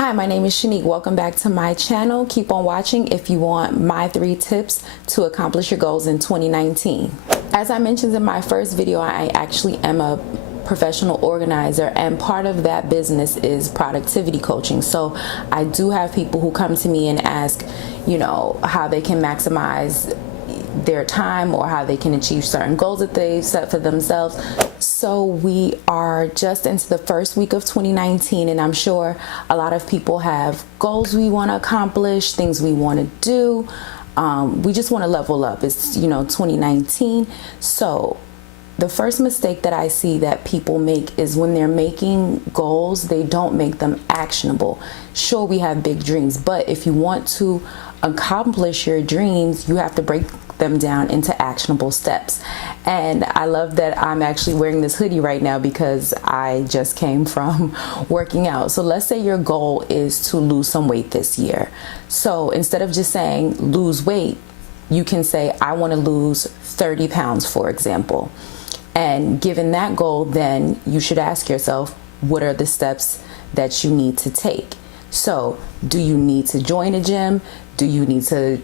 Hi, my name is Shanique. Welcome back to my channel. Keep on watching if you want my 3 tips to accomplish your goals in 2019. As I mentioned in my first video, I actually am a professional organizer, and part of that business is productivity coaching. So I do have people who come to me and ask, how they can maximize their time or how they can achieve certain goals that they've set for themselves. So we are just into the first week of 2019, and I'm sure a lot of people have goals we want to accomplish, things we want to do. We just want to level up. It's 2019. So the first mistake that I see that people make is when they're making goals, they don't make them actionable. Sure, we have big dreams, but if you want to accomplish your dreams, you have to break them down into actionable steps. And I love that I'm actually wearing this hoodie right now because I just came from working out. So let's say your goal is to lose some weight this year. So instead of just saying lose weight, you can say I want to lose 30 pounds, for example. And given that goal, then you should ask yourself, what are the steps that you need to take? So do you need to join a gym? Do you need to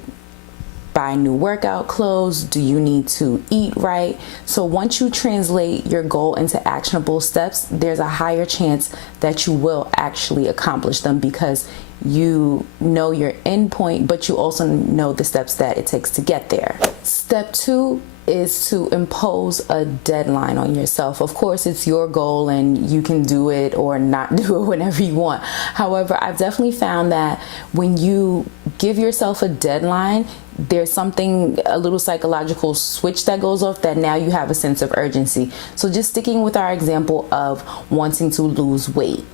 buy new workout clothes? Do you need to eat right? So once you translate your goal into actionable steps, there's a higher chance that you will actually accomplish them because you know your end point, but you also know the steps that it takes to get there. Step 2 is to impose a deadline on yourself. Of course, it's your goal and you can do it or not do it whenever you want. However, I've definitely found that when you give yourself a deadline, there's something, a little psychological switch that goes off, that now you have a sense of urgency. So just sticking with our example of wanting to lose weight.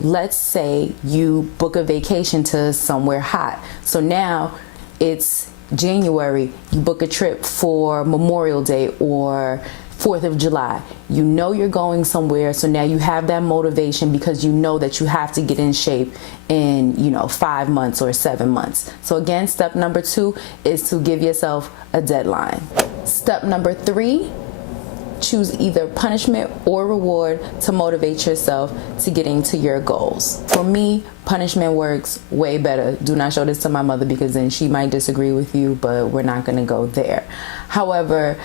Let's say you book a vacation to somewhere hot. So now it's January, you book a trip for Memorial Day or 4th of July. You know you're going somewhere, so now you have that motivation because you know that you have to get in shape in 5 months or 7 months. So again, step number 2 is to give yourself a deadline. Step number 3, choose either punishment or reward to motivate yourself to getting to your goals. For me, punishment works way better. Do not show this to my mother because then she might disagree with you, but we're not going to go there. However,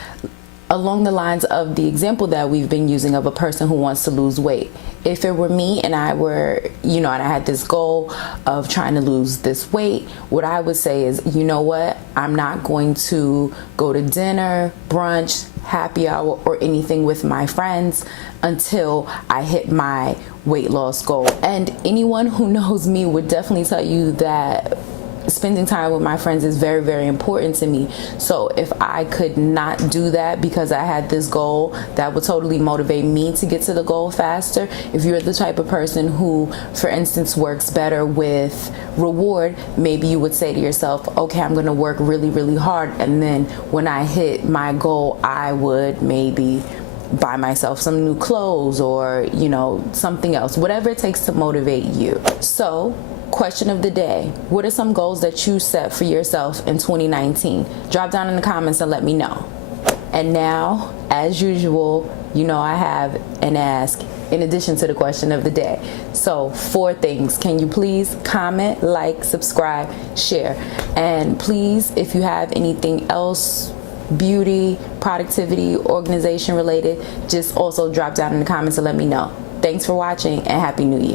along the lines of the example that we've been using of a person who wants to lose weight, if it were me and I were, and I had this goal of trying to lose this weight, what I would say is, you know what, I'm not going to go to dinner, brunch, happy hour, or anything with my friends until I hit my weight loss goal. And anyone who knows me would definitely tell you that spending time with my friends is very, very important to me. So if I could not do that because I had this goal, that would totally motivate me to get to the goal faster. If you're the type of person who, for instance, works better with reward, maybe you would say to yourself, okay, I'm going to work really, really hard, and then when I hit my goal, I would maybe buy myself some new clothes or something else, whatever it takes to motivate you. So question of the day, what are some goals that you set for yourself in 2019? Drop down in the comments and let me know. And now, as usual, I have an ask in addition to the question of the day. So 4 things. Can you please comment, like, subscribe, share? And please, if you have anything else beauty, productivity, organization related, just also drop down in the comments and let me know. Thanks for watching and Happy New Year.